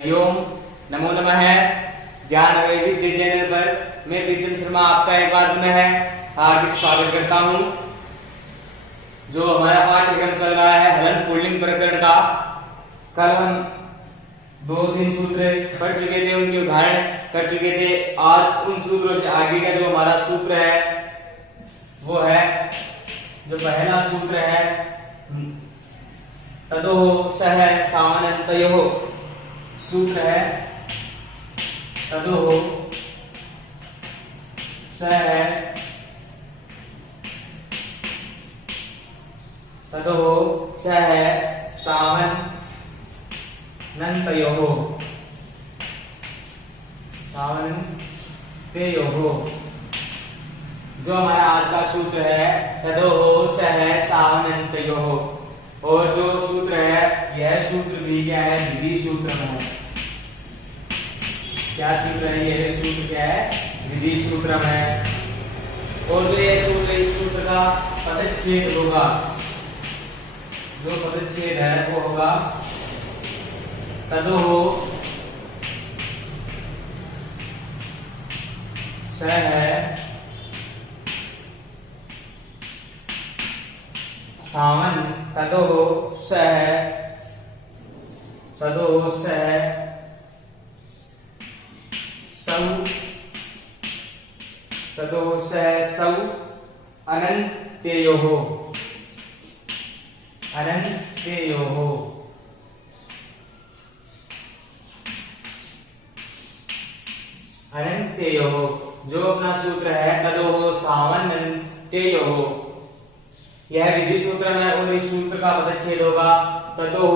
ओम नमो नमः। ज्ञान वैविध्य चैनल पर मैं विद्यम शर्मा आपका एक बार पुनः हार्दिक स्वागत करता हूं। जो हमारा पाठ्यक्रम चल रहा है हलन पुल्लिंग प्रकरण का, कल हम 2-3 सूत्र पढ़ चुके थे, उनके उदाहरण कर चुके थे। आज उन सूत्रों से आगे का जो हमारा सूत्र है वो है, जो पहला सूत्र है तदो सह सामनन्तयो सूत्र है। तदो सह सामनन्तयोः जो हमारा आज का सूत्र है तदो सह सामनन्तयोः। और जो सूत्र है यह सूत्र भी क्या है, विधि सूत्र है। क्या सूत्र है यह सूत्र, क्या है, विधि सूत्र है। और जो ये सूत्र, इस सूत्र का पदच्छेद होगा, जो पदच्छेद है वो होगा तदो सह सामन तदो सह सौ अनन्त्ययोः जो अपना सूत्र है तदो सामनन्त्ययोः, यह विधि सूत्र में। और इस सूत्र का पदच्छेद होगा तदो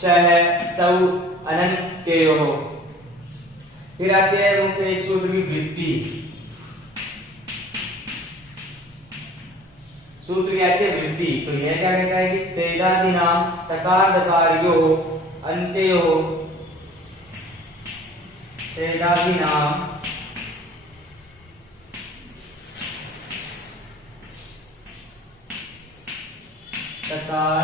सह सौ अनन्त्ययोः। फिर आती है मुख्य इस सूत्र की वृत्ति। सूत्र की आती है वृत्ति। तो यह क्या कहता है कि तेदादीनाम तकार दकार्योः अन्त्योः, तेदादीनाम तकार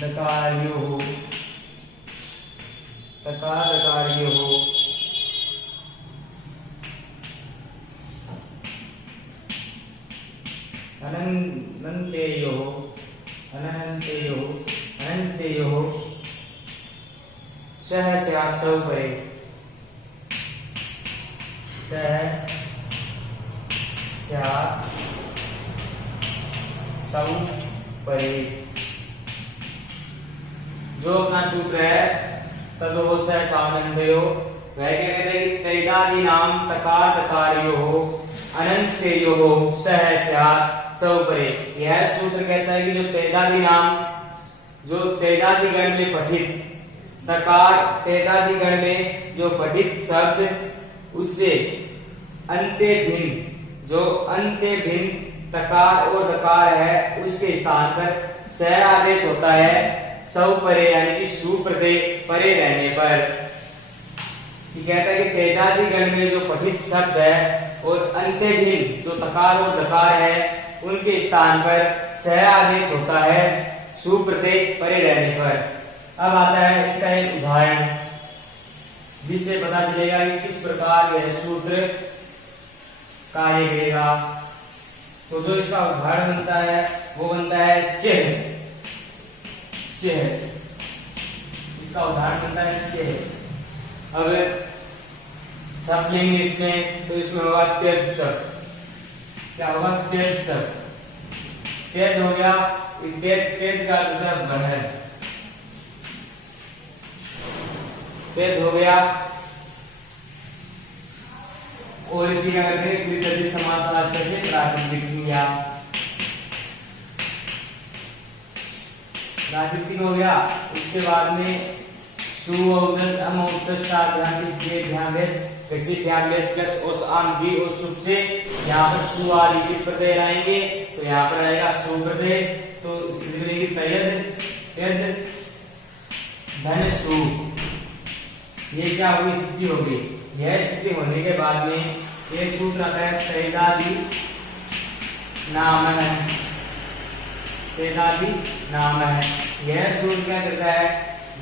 दकार्योः अनन्त्ययोः सह स्यात् सौ परे, सह स्यात् सौ परे। जो अपना सूत्र है तदो सह सामनन्तयोः, वह क्या कहते हैं कि तैदादीनाम तकार दकार्योः अनन्त्ययोः सह स्यात् सौ परे। यह सूत्र कहता है कि जो तेदादी नाम, जो तेदादी गण में पठित तकार, तेदादी गण में जो पठित शब्द उससे अंत्य भिन्न, जो अंत्य भिन्न तकार और दकार है उसके स्थान पर सह आदेश होता है सौ परे, यानी कि सुप्रत्यय परे रहने पर। कहता है कि तेदादी गण में जो पठित शब्द है और अंत्य भिन्न जो तकार और दकार है उनके स्थान पर सह आदेश होता है सुप्रत्यय परे रहने पर। अब आता है इसका एक उदाहरण, जिससे पता चलेगा कि किस प्रकार यह सूत्र कार्य करेगा। तो जो इसका उदाहरण बनता है वो बनता है शेह। इसका उदाहरण बनता है शेह। अब सब लेंगे इसमें, तो इसमें होगा त्यज शब्द। क्या होगा? त्यज शब्द। त्यज हो गया, त्यज का मतलब है, त्यज हो गया। और इसकी क्या करते हैं, कृतज्ञ समासाश्रय से प्राकृतिक संज्ञा, प्राकृतिक हो गया। उसके बाद में सु औजस अम औजस का ध्यान दीजिए, ध्यान दें कैसे, ध्यान दें प्लस उस आम भी और सुप से यहाँ पर सु आदि किस प्रत्यय आएंगे, तो यहाँ पर आएगा सु प्रत्यय। तो स्थिति बनेगी तयद यद धन सु। ये क्या होगी, स्थिति होगी। यह स्थिति होने के बाद में एक सूत्र आता है तैदादी नाम है, तेदादी नाम है। यह सूत्र क्या करता है,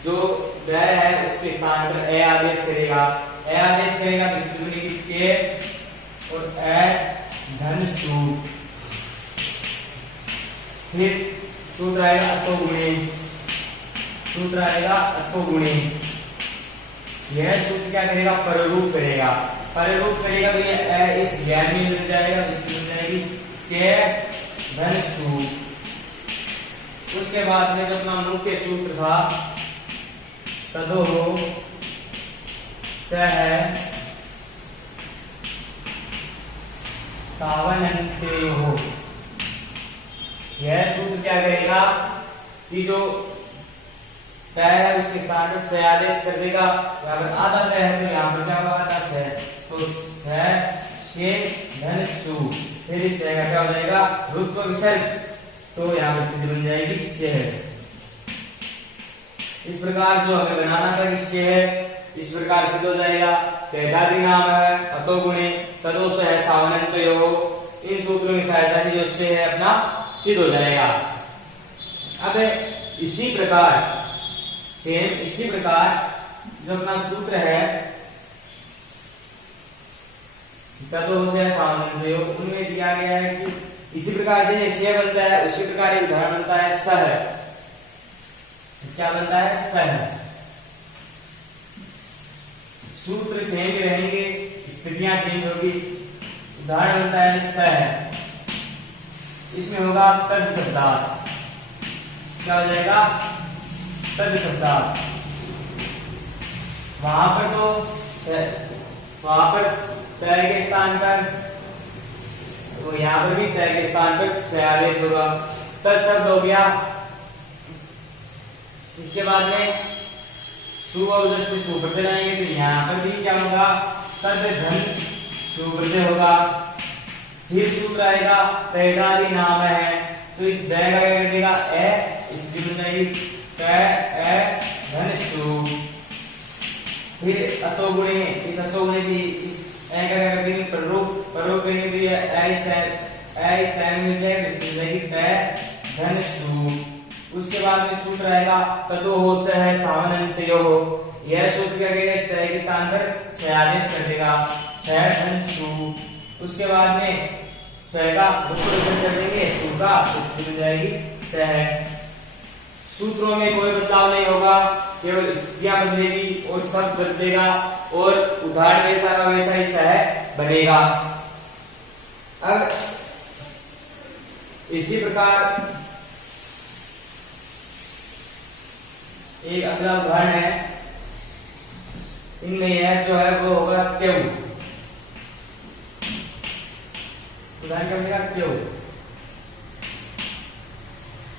जो वह है उसके स्थान पर ए आदेश करेगा। ए आदेश करेगा तो स्थिति बनेगी के और ए धन सु। फिर सूत्र आएगा अतो गुणे, सूत्र आएगा अतो गुणे। यह सूत्र क्या करेगा, पररूप करेगा। पररूप करेगा तो ये ए इस गैर में मिल जाएगा, इसकी मिल जाएगी के धन सु। उसके बाद में जो अपना मुख्य सूत्र था तदो सह सावनन्त्यो। यह सूत्र क्या करेगा कि जो तय है उसके स्थान पर से आदेश कर देगा। यहाँ पर आधा तय है तो यहाँ पर क्या होगा, आधा से। तो से धन सु, फिर इस से का क्या हो जाएगा, रुत्व विसर्ग, तो यहाँ पर स्थिति बन जाएगी से। इस प्रकार जो हमें बनाना था कि से इस प्रकार सिद्ध हो जाएगा। तेधादि नाम है अतो गुणे तदो सह सावनन्त्यो। इन सूत्रों की सहायता से जो से है अपना सिद्ध हो जाएगा। अब इसी प्रकार सेम इसी प्रकार जो अपना सूत्र है तदो सह सावनन्त्यो, उनमें दिया गया है कि इसी प्रकार जैसे से बनता है उसी प्रकार एक उदाहरण बनता है सह। क्या बनता है, सह। सूत्र सेम ही रहेंगे, स्थितियां चेंज होगी। उदाहरण बनता है सह, इसमें होगा तद शब्दार्थ। क्या हो जाएगा, तद शब्दार्थ। वहां पर तो वहां पर तय के स्थान पर, तो यहां पर भी तय के स्थान पर से आदेश होगा। तद शब्द हो गया। इसके बाद में सु और उधर से सुप्रत्यय लाएंगे तो यहाँ पर भी क्या होगा, तद धन सुप्रत्यय होगा। फिर सूत्र आएगा तैदादि नाम है, तो इस दै का क्या कर देगा, ए, इसकी बन जाएगी ए धन सु। फिर अतो गुणे, इस अतो गुणे से इस ए का क्या कर देंगे, प्ररूप करेंगे तो ये ए इस तय में मिल जाएगा, इसकी बन जाएगी तै धन सु। उसके बाद में सूत्र आएगा तदो सह सावनन्त्यो। यह सूत्र क्या करेगा, इस तय के स्थान पर से आदेश कर देगा, सह धन सु। उसके बाद में सह का विसर्जन कर देंगे, सु का, उसकी मिल जाएगी सह। सूत्रों में कोई बदलाव नहीं होगा, केवल स्थितियां बदलेगी और शब्द बदलेगा और उदाहरण वैसा का वैसा ही सह बनेगा। अब इसी प्रकार एक अगला उदाहरण है, इनमें यह जो है वो होगा क्यों। उदाहरण क्या बनेगा, क्यों।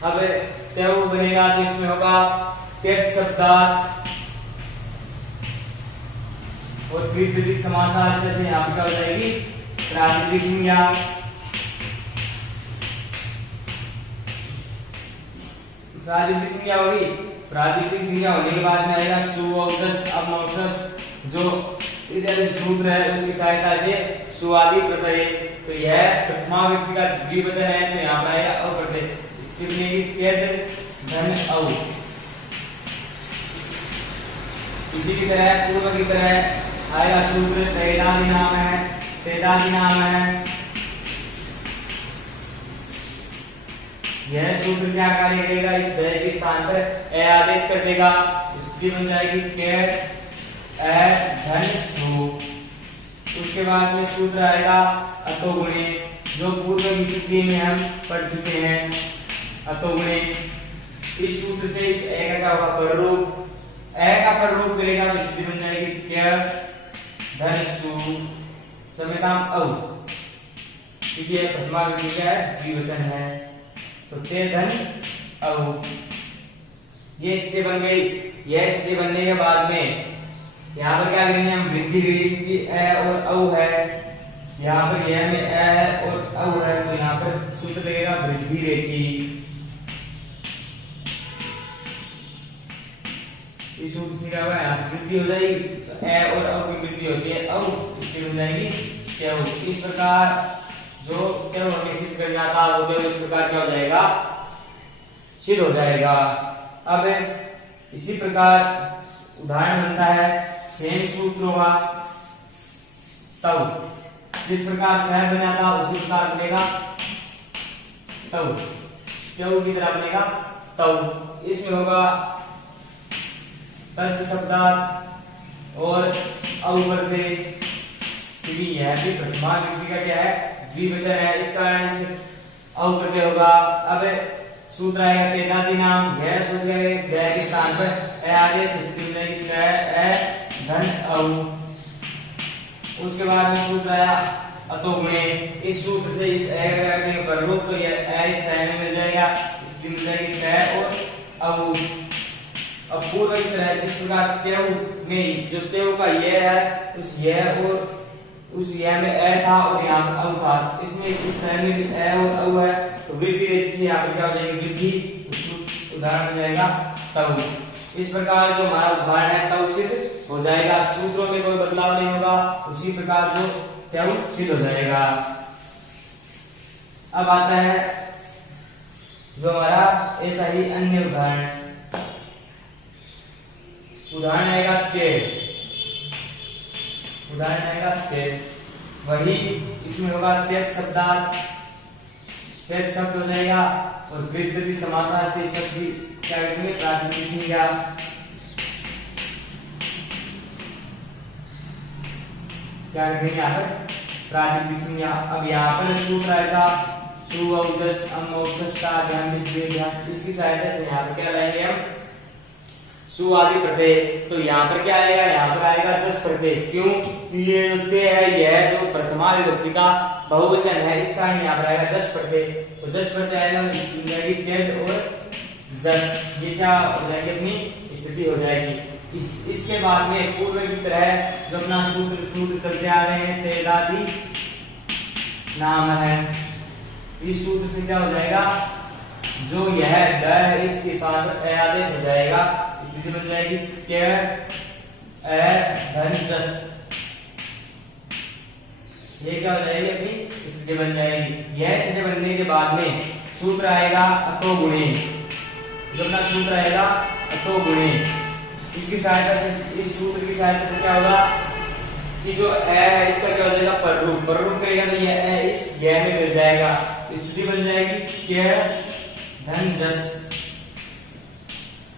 अब क्यों बनेगा तो इसमें होगा त्यज शब्दार्थ और द्विपदी समास से यहाँ पर क्या हो जाएगी, प्रातिपदिक संज्ञा। प्रातिपदिक संज्ञा होगी। प्रातिपदिक संज्ञा होने के बाद में आएगा सु और दस। अब मौसस जो इधर सूत्र है उसकी सहायता से सुआदि प्रत्यय, तो यह प्रथमा व्यक्ति का द्विवचन है तो यहाँ पर आएगा अ प्रत्यय, इसकी बनेगी त्यज धन औ। इसी की तरह पूर्व की तरह आएगा सूत्र तैदादि नाम है, तैदादि नाम है। यह सूत्र क्या कार्य करेगा, इस दय के स्थान पर ए आदेश कर देगा, इसकी बन जाएगी के ए धन सु। उसके बाद में सूत्र आएगा अतो गुणे, जो पूर्व की स्थिति में हम पढ़ चुके हैं, अतो गुणे। इस सूत्र से इस ए का क्या होगा, पररूप। ए का पररूप करेगा तो स्थिति बन जाएगी के धन सु समय काम औ, क्योंकि यह प्रथमा व्यक्ति का द्विवचन है, तो ते धन औ। ये स्थिति बन गई। यह स्थिति बनने के बाद में यहाँ पर क्या करेंगे, हम वृद्धि करेंगे कि ए और औ है, यहाँ पर यह में ए है और औ है, तो यहाँ पर सूत्र लगेगा वृद्धि रेखी। इस सूत्र से क्या होगा, यहाँ वृद्धि हो जाएगी, तो ए और औ की वृद्धि होती है औ, इसकी बन जाएगी क्या। इस प्रकार जो क्या हमें सिद्ध करना था वो इस प्रकार क्या हो जाएगा, सिद्ध हो जाएगा। अब इसी प्रकार उदाहरण बनता है सेम सूत्र होगा तव, जिस प्रकार सह बना था उसी प्रकार बनेगा तव, क्यों की तरह बनेगा तव। इसमें होगा तर्क शब्दार्थ और अववर्धे, क्योंकि यह भी प्रथमा विभक्ति का क्या है द्विवचन है, इस कारण इसमें अववर्धे होगा। अब सूत्र आएगा तेदादि नाम, यह सूत्र है इस दय के स्थान पर ए आदेश स्थिति में ए धन अव। उसके बाद में सूत्र आया अतो गुणे, इस सूत्र से इस ए करने के बरूप तो यह ए इस तय में मिल जाएगा, स्थिति मिल जाएगी तय और अव। अब पूर्व की तरह जिस प्रकार तेव में जो तेव का यह है उस यह और उस यह में ए था और यहाँ पर अव था, इसमें इस तरह में भी ए और अव है तो वृद्धि रेखा से यहाँ पर क्या हो जाएगी वृद्धि, उदाहरण हो जाएगा तव। इस प्रकार जो हमारा उदाहरण है तव सिद्ध हो जाएगा, सूत्रों में कोई बदलाव नहीं होगा, उसी प्रकार जो तव सिद्ध हो जाएगा। अब आता है जो हमारा ऐसा ही अन्य उदाहरण, उदाहरण आएगा ते, उदाहरण आएगा ते, वही इसमें होगा त्यक शब्दार्थ, त्यक शब्द हो जाएगा और विपरीत समास से शब्द क्या करेंगे प्रातिनिधिक संज्ञा। क्या करेंगे यहाँ पर प्रातिनिधिक संज्ञा। अब यहाँ पर सूत्र आएगा सु औजस अम औजसता ध्यान ध्यान, इसकी सहायता से यहाँ पर क्या लाएंगे हम सु आदि प्रत्यय, तो यहाँ पर क्या आएगा यहाँ पर आएगा जस प्रत्यय, क्यों ये प्रत्यय है यह जो प्रथमा विभक्ति का बहुवचन है इस कारण यहाँ पर आएगा जस प्रत्यय। तो जस प्रत्यय आएगा तेज और जस, ये क्या हो जाएगी अपनी स्थिति हो जाएगी। इसके बाद में पूर्व की तरह जो अपना सूत्र करते आ रहे हैं तेदादि नाम है, इस सूत्र से क्या हो जाएगा जो यह द है इसके साथ ए आदेश हो जाएगा, स्थिति बन जाएगी क्या ए धन जस, ये क्या हो जाएगी अपनी स्थिति बन जाएगी। यह स्थिति बनने के बाद में सूत्र आएगा अतो गुणे, जो अपना सूत्र आएगा अतो गुणे, इसकी सहायता से इस सूत्र की सहायता से क्या होगा कि जो ए है इसका क्या हो जाएगा पररूप, पररूप करेगा तो यह ए इस गै में मिल जाएगा, स्थिति बन जाएगी क्या धन जस,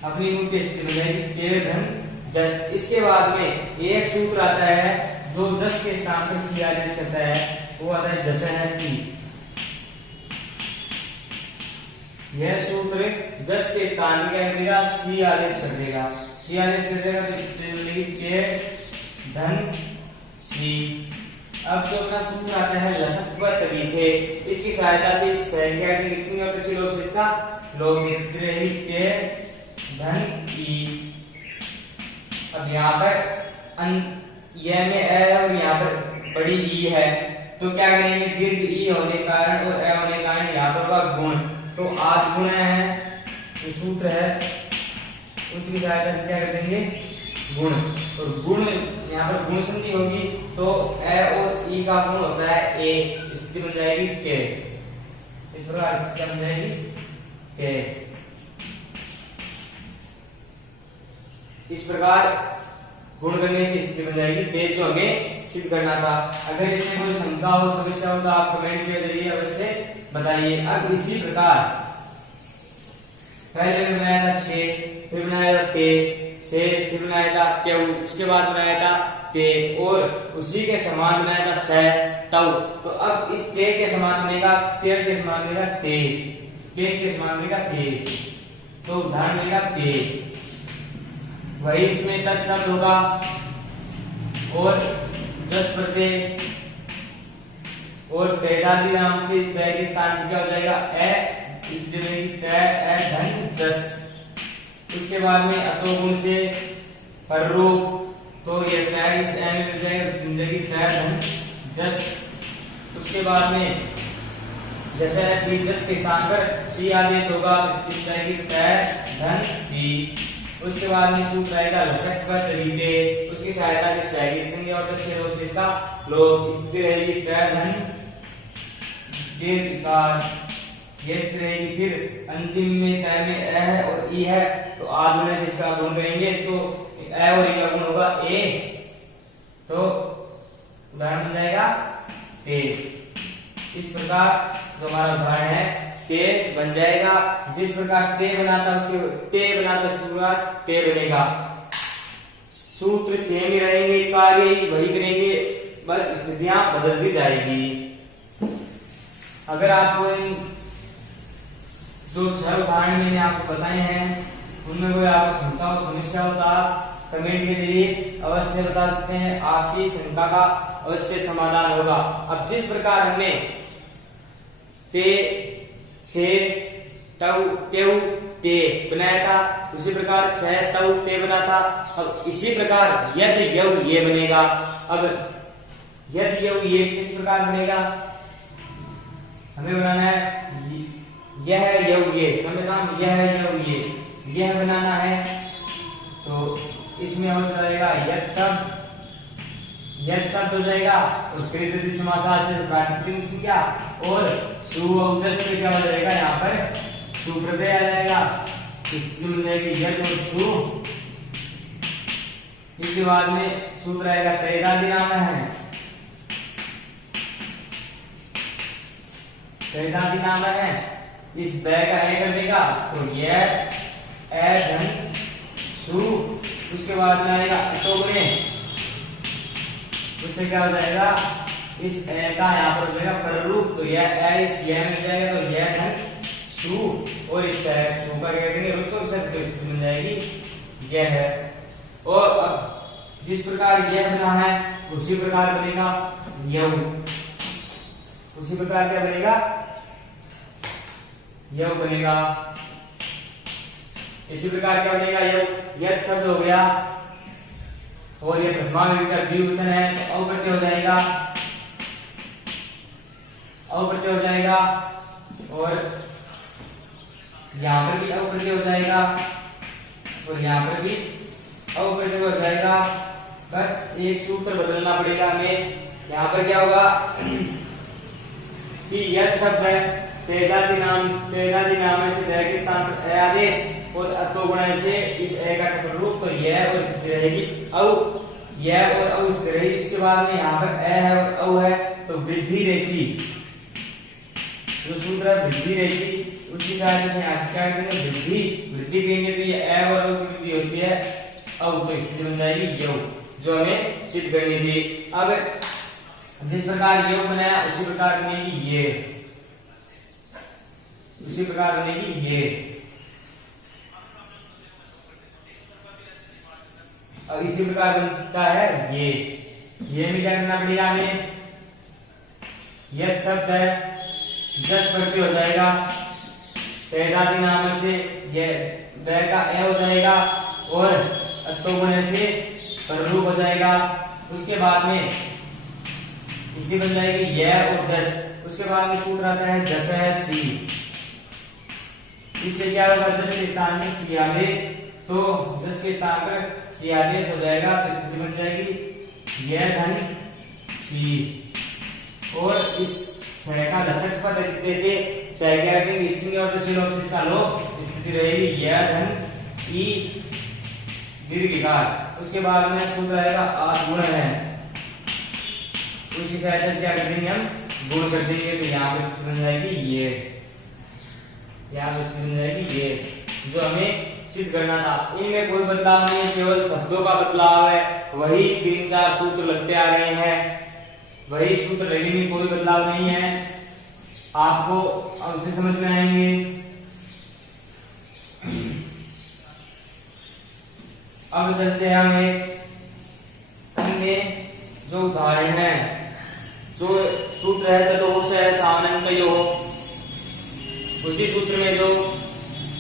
अपनी मूल की स्थिति बन जाएगी के धन जस। इसके बाद में एक सूत्र आता है जो जस के स्थान पर सी आदेश करता है, वो आता है जस है सी। यह सूत्र जस के स्थान में क्या करेगा सी आदेश कर देगा, सी आदेश कर देगा तो स्थिति बनेगी के धन सी। अब जो अपना सूत्र आता है लसक व तरीके, इसकी सहायता से इस संज्ञा के लिखिंग और किसी लोग से इसका लोग स्थिति रहेगी के धन ई। अब यहाँ पर यह में ए और यहाँ पर बड़ी ई है तो क्या करेंगे दीर्घ ई होने के कारण और ए होने के कारण यहाँ पर होगा गुण, तो आद गुण है तो सूत्र है उसकी सहायता से क्या कर देंगे गुण, और गुण यहाँ पर गुण संधि होगी तो ए और ई का गुण होता है ए, स्थिति बन जाएगी के, इस प्रकार स्थिति बन जाएगी के। इस प्रकार गुण करने से स्थिति बन जाएगी तेज, जो हमें सिद्ध करना था। अगर इसमें कोई शंका हो समस्या हो तो आप कमेंट के जरिए अवश्य बताइए। अब इसी प्रकार पहले बनाया था से, फिर बनाया था ते, से फिर बनाया था त्यौ, उसके बाद बनाया था ते और उसी के समान बनाया था स तव। तो अब इस ते के समान बनेगा ते के समान बनेगा ते के समान बनेगा ते, तो उदाहरण बनेगा ते, वही इसमें तत् शब्द होगा और जस प्रत्यय और तेदादि नाम से इस तय के स्थान पर क्या हो जाएगा ए, स्थिति बनेगी तय ए धन जस। उसके बाद में अतो गुण से पररूप, तो ये तय इस ए में मिल जाएगा जिंदगी तय धन जस। उसके बाद में जैसे सी जस के स्थान पर सी आदेश होगा, स्थिति जाएगी तय धन सी। उसके बाद में सूत्र आएगा लसक व तरीके, उसकी सहायता से सैगिक संज्ञा और से इसका लोग, स्थिति रहेगी तय धन दीर्घकार ये स्थिति रहेगी। फिर अंतिम में तय में ए है और ई है, तो आ होने से इसका गुण करेंगे, तो ए और ई का गुण होगा ए, तो उदाहरण बन जाएगा ते। इस प्रकार जो हमारा उदाहरण है ते बन जाएगा। जिस प्रकार ते बनाता उसके प्रकार ते बनेगा। सूत्र सेम ही रहेंगे, कार्य वही करेंगे, बस स्थितियां बदल दी जाएगी। अगर आपको इन जो 6 उदाहरण मैंने आपको बताए हैं उनमें कोई आपको शंका हो, समस्या होता, कमेंट के जरिए अवश्य बता सकते हैं। आपकी शंका का अवश्य समाधान होगा। अब जिस प्रकार हमने ते से तव तेव ते बनाया था, उसी प्रकार सह तव ते बना था। अब इसी प्रकार यद यव ये बनेगा। अब यद यव ये किस प्रकार बनेगा, हमें बनाना है यह यव ये, समझना, यह यव यह बनाना है। तो इसमें हो जाएगा यद शब्द हो जाएगा, तो कृत समास से प्राकृतिक संज्ञा और सु और जस से क्या हो जाएगा, यहाँ पर सुप्रत्यय आ जाएगा, मिल जाएगी यद और सु। इसके बाद में सूत्र आएगा तैदादि नाम है, तैदादि नाम है, इस बै का ए कर देगा, तो यह ए धन सु। उसके बाद में आएगा अटोगुणे, उससे क्या हो जाएगा, इस ए का यहाँ पर हो जाएगा प्ररूप, तो यह ए इस यह मिल जाएगा, तो यह धन सु और इस सु का क्या करेंगे रुक, तो स्थिति मिल जाएगी यह है। और अब जिस प्रकार यह बना है उसी प्रकार बनेगा यव, उसी प्रकार क्या बनेगा, यव बनेगा। इसी प्रकार क्या बनेगा यव, यद शब्द हो गया और ये प्रथमा विभक्ति का द्विवचन है, तो अप्रत्यय हो जाएगा, अप्रत्यय हो जाएगा, और यहां पर भी अप्रत्यय हो जाएगा और यहां पर भी अप्रत्यय हो जाएगा। बस एक सूत्र बदलना पड़ेगा हमें। यहां पर क्या होगा कि यद शब्द है तैदादि नाम से दया के स्थान पर ए आदेश और अतो गुणा से इस ए का रूप, तो यह और स्थिति रहेगी औ, यह और औ स्थिति रहेगी। इसके बाद में यहाँ पर ए है और औ है, तो वृद्धि रेची, जो सूत्र है वृद्धि रेची, उसी सहायता से यहाँ क्या करेंगे वृद्धि करेंगे, तो ये ए और औ की वृद्धि होती है औ, तो स्थिति बन जाएगी यव, जो हमें सिद्ध करनी थी। अब जिस प्रकार यव बनाया उसी प्रकार बनेगी ये, उसी प्रकार बनेगी ये। अब इसी प्रकार बनता है ये में क्या करना पड़ेगा हमें, यद शब्द है जस प्रत्यय हो जाएगा, तैदादि नाम से यह बै का ए हो जाएगा और अतो गुणे से पररूप हो जाएगा। उसके बाद में स्थिति बन जाएगी यह और जस। उसके बाद में सूत्र आता है जस है सी, इससे क्या होगा, जस के स्थान में सी आदेश, तो जस के स्थान पर सी आदेश हो जाएगा, तो स्थिति बन जाएगी यह धन सी, और इस सह का लसक पद से सह के आगे इचिंग और सिनोप्सिस का लो, स्थिति रहेगी यह धन ई दीर्घिकार। उसके बाद में सूत्र आएगा गुण है, उसी सहायता से क्या कर देंगे हम गुण कर देंगे, तो यहाँ पे स्थिति बन जाएगी ये, यहाँ पे स्थिति बन जाएगी ये, जो हमें सिद्ध करना था। इनमें कोई बदलाव नहीं है, केवल शब्दों का बदलाव है। वही 3-4 सूत्र लगते आ रहे हैं, वही सूत्र लगेंगे, कोई बदलाव नहीं है। आपको अब से समझ में आएंगे। अब चलते हैं हमें अन्य जो उदाहरण है, जो सूत्र है तो वो है सावनंतयो, उसी सूत्र में जो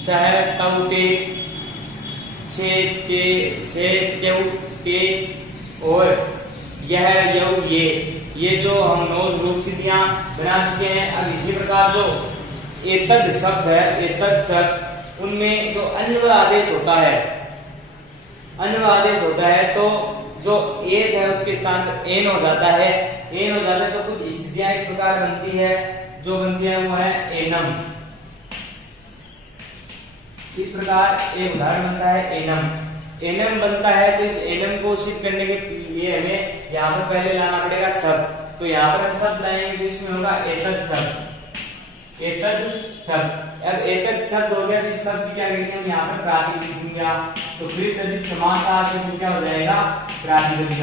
सह तव ते से त्यव ते और यह यव ये जो हम नोट रूप सिद्धियां बना चुके हैं। अब इसी प्रकार जो एतद शब्द है, एतद शब्द, उनमें जो अन्वय आदेश होता है, अन्वय आदेश होता है, तो जो एक है उसके स्थान पर एन हो जाता है, एन हो जाता है, तो कुछ स्थितियां इस प्रकार बनती है, जो बनती है वो है एनम, इस प्रकार एक उदाहरण बनता है एनम। एनम बनता है तो इस एनम को सिद्ध करने के लिए हमें यहाँ पर पहले लाना पड़ेगा शब्द। तो यहाँ पर हम शब्द लाएंगे, जिसमें होगा एतद शब्द। एतद शब्द, अब एतद शब्द हो गया तो इस शब्द क्या करेंगे हम यहाँ पर प्रातिपदिक संज्ञा। तो फिर तदित समास से संज्ञा हो जाएगा प्रातिपदिक।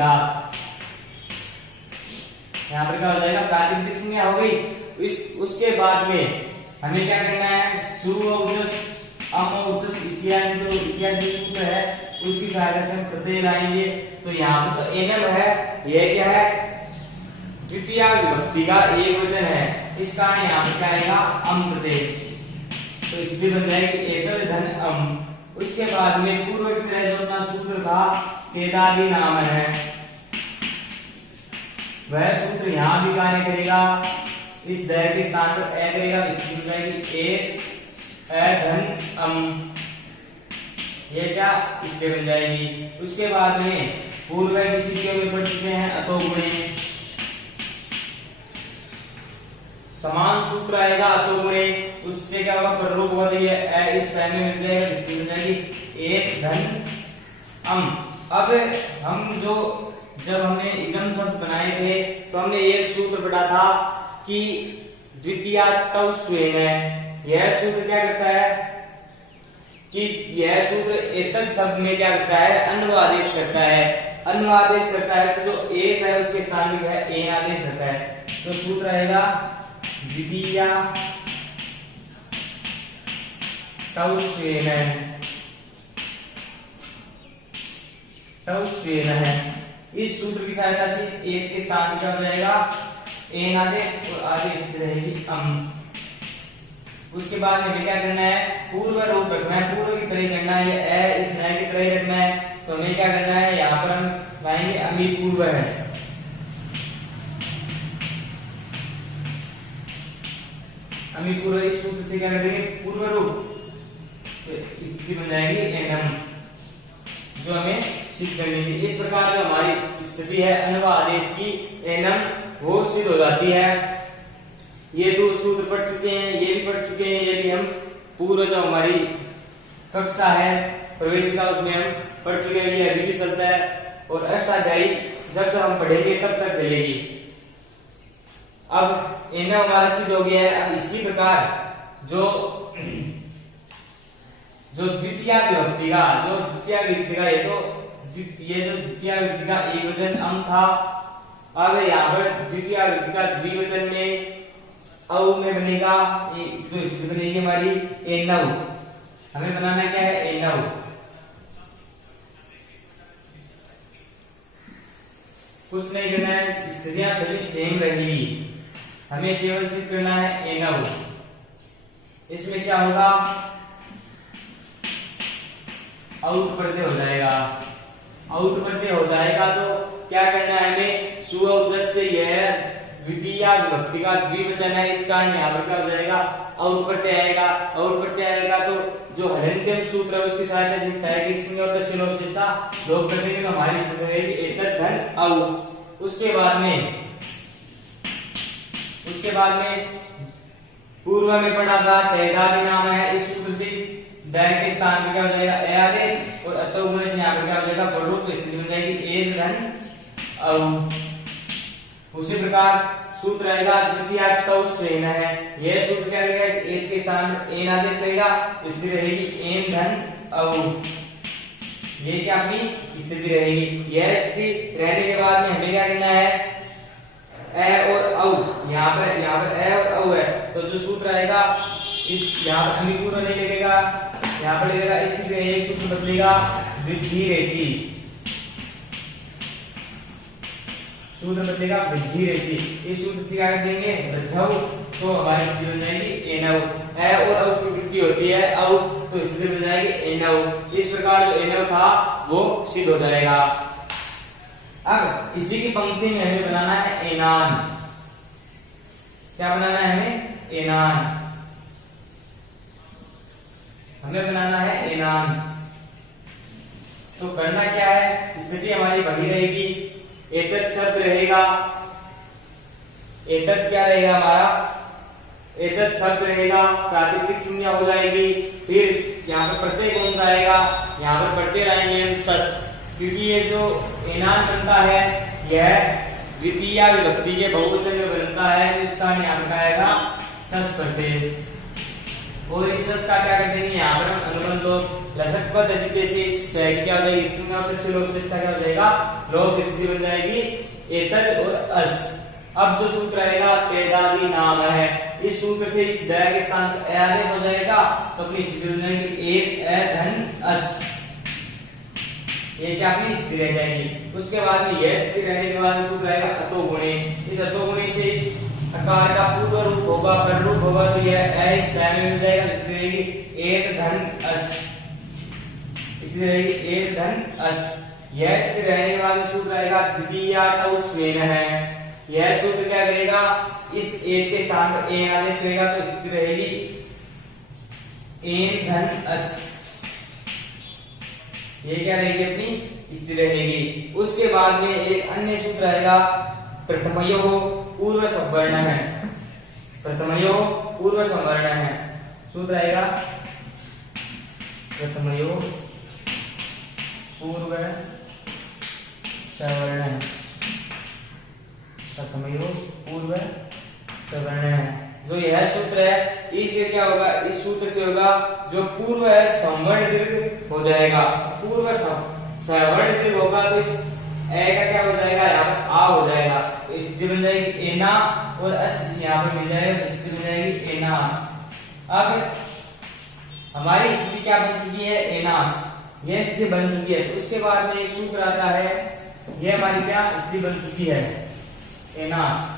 यहाँ पर क्या हो जाएगा, प्रातिपदिक संज्ञा हो गई। उसके बाद में हमें क्या करना है, सु औजस अम औजस इत्यादि जो इत्यादि सूत्र है उसकी सहायता से हम प्रत्यय लाएंगे। तो यहाँ पर तो एनम है, यह क्या है, द्वितीय विभक्ति का एक वचन है, इस कारण यहाँ पर क्या आएगा, अम प्रत्यय। तो स्थिति बन जाएगी एतद धन अम। उसके बाद में पूर्व की तरह जो अपना सूत्र था तेदादि नाम है, वह सूत्र यहाँ भी कार्य करेगा। इस दय के स्थान पर ए करेगा, स्थिति बन जाएगी ए धन अम। ये क्या स्थिति बन जाएगी। उसके बाद में पूर्व की स्थितियों में पढ़ चुके हैं अतो गुणे, समान सूत्र आएगा अतो गुणे। उससे क्या होगा, प्ररूप होगा, ए इस स्थान में मिल जाएगा, स्थिति बन जाएगी एक धन अम। अब हम जब हमने इदम शब्द बनाए थे तो हमने एक सूत्र पढ़ा था कि द्वितीय तव स्वेन है। यह सूत्र क्या करता है कि यह सूत्र एतद शब्द में क्या करता है, अन्वादेश करता है। अन्वादेश करता है तो जो एक है उसके स्थान में है ए आदेश करता है। तो सूत्र आएगा द्वितीय तव स्वेन है। इस सूत्र की सहायता से इस एक के स्थान पर क्या हो जाएगा, एन आदेश और आदेश रहेगी अम। उसके बाद हमें क्या करना है, पूर्व रूप रखना है, पूर्व की तरह करना है, ए इस नए की तरह रखना है। तो हमें क्या करना है, यहाँ पर हम लाएंगे अमी पूर्व है। अमी पूर्व, इस सूत्र से क्या करेंगे, पूर्व रूप, तो स्थिति बन जाएगी एनम, जो हमें सिद्ध करनी है। इस प्रकार जो हमारी स्थिति है अन्व आदेश की एनम, वो सिद्ध हो जाती है। ये दो सूत्र पढ़ चुके हैं, ये भी पढ़ चुके हैं, ये भी हम पूर्व जो हमारी कक्षा है प्रवेशिका उसमें हम पढ़ चुके हैं, ये अभी भी चलता है। और अष्टाध्यायी जब तक हम पढ़ेंगे तब तक चलेगी। अब एनम हमारा सिद्ध हो गया है। अब इसी प्रकार जो द्वितीय विभक्ति का ये जो द्वितीय विभक्ति का एक वचन अम था, अब यहाँ पर द्वितीय विभक्ति का द्विवचन में औ में बनेगा, जो स्थिति बनेगी हमारी एनव। हमें बनाना क्या है, एनव। कुछ नहीं करना है, स्थितियां सभी सेम रहेगी, हमें केवल सिद्ध करना है एनव। इसमें क्या होगा, आउट प्रत्यय हो जाएगा। आउट प्रत्यय हो जाएगा तो क्या करना है हमें, सु औजस से यह द्वितीय विभक्ति का द्विवचन है, इस कारण यहाँ पर क्या हो जाएगा, आउट प्रत्यय आएगा। आउट प्रत्यय आएगा तो जो हलन्त्यम सूत्र है उसकी सहायता से तैगिक संज्ञा और तस्योपशिष्टा लोप कर देंगे, तो हमारी स्थिति रहेगी एतद धन औ। उसके बाद में पूर्व में पढ़ा था तेदादि नाम है, इस सूत्र से इस दय के स्थान में क्या हो जाएगा, ए आदेश, और अतो गुणे से यहाँ पर क्या हो जाएगा, प्ररूप, तो स्थिति बन जाएगी एक धन औ। उसी प्रकार सूत्र आएगा द्वितीय तव स्वेन है। यह सूत्र क्या करेगा, इस एक के स्थान पर एन आदेश करेगा, तो स्थिति रहेगी एन धन औ। ये क्या अपनी स्थिति रहेगी। यह स्थिति रहने के बाद में हमें क्या करना है, ए और औ, यहाँ पर ए और औ है, तो जो सूत्र आएगा इस यहाँ पर अमी पूर्व नहीं लगेगा, यहाँ पर लगेगा, इसलिए एक सूत्र बदलेगा वृद्धि रेचि, सूत्र बदलेगा वृद्धि रेचि। इस सूत्र से क्या कर देंगे, वृद्धौ, तो हमारी स्थिति बन जाएगी एनव। ए और औ की वृद्धि होती है औ, तो स्थिति बन जाएगी एनव। इस प्रकार जो एनव था वो सिद्ध हो जाएगा। अब इसी की पंक्ति में हमें बनाना है एनान। क्या बनाना है हमें, एनान। हमें बनाना है एनान। तो करना क्या है, स्थिति हमारी वही रहेगी, एतत् शब्द रहेगा। एतत् क्या रहेगा हमारा, एतत् शब्द रहेगा, प्रातिपदिक संज्ञा हो जाएगी। फिर यहाँ पे प्रत्यय कौन सा आएगा, यहाँ पर प्रत्यय लाएंगे हम सस, क्योंकि ये जो एनान बनता है यह द्वितीय विभक्ति के बहुवचन में बनता है, तो इसका यहाँ पे आएगा सस प्रत्यय। और इस सस का क्या करते हैं, यहाँ पर हम अनुबंध लसक पद अधिक से क्या हो जाएगी, लोप से इसका क्या हो जाएगा, लोप स्थिति बन जाएगी एतद और अस। अब जो सूत्र रहेगा तेदादि नाम है, इस सूत्र से इस द के स्थान पर आदेश हो जाएगा, तो अपनी स्थिति बन जाएगी एक धन अस, ये क्या अपनी स्थिति रह जाएगी। उसके बाद में यह स्थिति रहने के बाद सूत्र रहेगा अतोगुणी। इस अतोगुणी से इस आकार का पूर्व रूप होगा, पर रूप होगा, तो यह इस टाइम में मिल जाएगा, स्थिति रहेगी एक धन अस, स्थिति रहेगी एक धन अस। यह स्थिति रहने के बाद में सूत्र रहेगा द्वितीय टौ स्वेन है। यह सूत्र क्या करेगा, इस एक के स्थान पर ए आदेश करेगा, तो स्थिति रहेगी एन धन अस, ये क्या रहेगी अपनी स्थिति रहेगी। उसके बाद में एक अन्य सूत्र रहेगा प्रथमयो पूर्व संवर्ण है, प्रथमयो पूर्व संवर्ण है, सूत्र आएगा प्रथमयो पूर्व सवर्ण है, प्रथमयो पूर्व सवर्ण है। जो यह सूत्र है इससे क्या होगा, इस सूत्र से होगा जो पूर्व है संवर्ण दीर्घ हो जाएगा, पूर्व सवर्ण दीर्घ होगा, तो इस ए का क्या हो जाएगा, यहाँ पर आ हो जाएगा, तो स्थिति बन जाएगी एना और अस, यहाँ पर मिल जाएगा, स्थिति बन जाएगी एनास। अब हमारी स्थिति क्या बन चुकी है, एनास, यह स्थिति बन चुकी है। तो उसके बाद में एक सूत्र आता है, यह हमारी क्या स्थिति बन चुकी है एनास।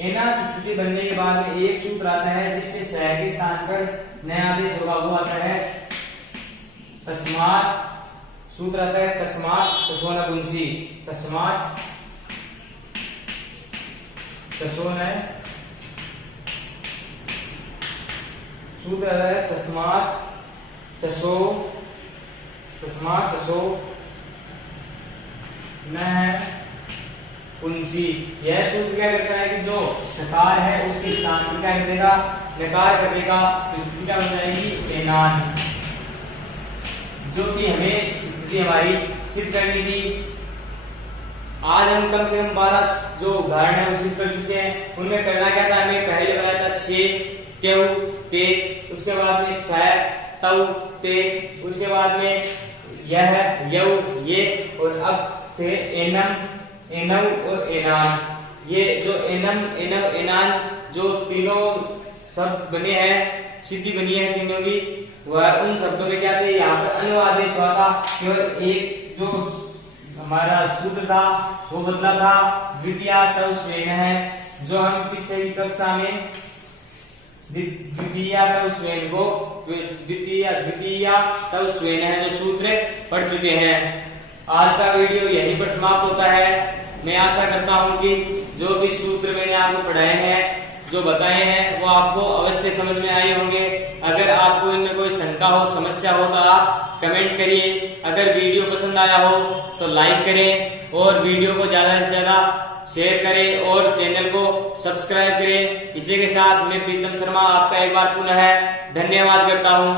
एनास स्थिति बनने के बाद में एक सूत्र आता है जिससे सह के स्थान पर नया आदेश होगा, वो आता है तस्मात्, सूत्र आता है तस्मात् ससोन पुंसी, तस्मात् ससोन, सूत्र आता है तस्मात् चसो, तस्मात् चसो न पुंसी। यह सूत्र क्या करता है कि जो सकार है उसके स्थान पर क्या कर देगा, नकार कर देगा, तो स्थिति क्या बन जाएगी एनान, जो कि हमें स्थिति हमारी सिद्ध करनी थी। आज हम कम से कम 12 जो उदाहरण है वो सिद्ध कर चुके हैं। उनमें करना क्या था, हमें पहले बनाया था शे क्यू ते, उसके बाद में स तौ ते, उसके बाद में यह यौ ये, और अब थे एनम एनव और एनान। ये जो एनम एनव एनान जो तीनों शब्द बने हैं, सिद्धि बनी है तीनों की, वह उन शब्दों में क्या थे, यहाँ पर अनुवादेश हुआ था, केवल एक जो हमारा सूत्र था वो बदला था, द्वितीय टौ स्वेन है, जो हम पिछली कक्षा में द्वितीय टौ स्वेन को द्वितीय टौ स्वेन है जो सूत्र पढ़ चुके हैं। आज का वीडियो यहीं पर समाप्त होता है। मैं आशा करता हूं कि जो भी सूत्र मैंने आपको पढ़ाए हैं, जो बताए हैं, वो आपको अवश्य समझ में आए होंगे। अगर आपको इनमें कोई शंका हो, समस्या हो, तो आप कमेंट करिए। अगर वीडियो पसंद आया हो तो लाइक करें और वीडियो को ज्यादा से ज्यादा शेयर करें और चैनल को सब्सक्राइब करें। इसी के साथ मैं प्रीतम शर्मा आपका एक बार पुनः धन्यवाद करता हूं।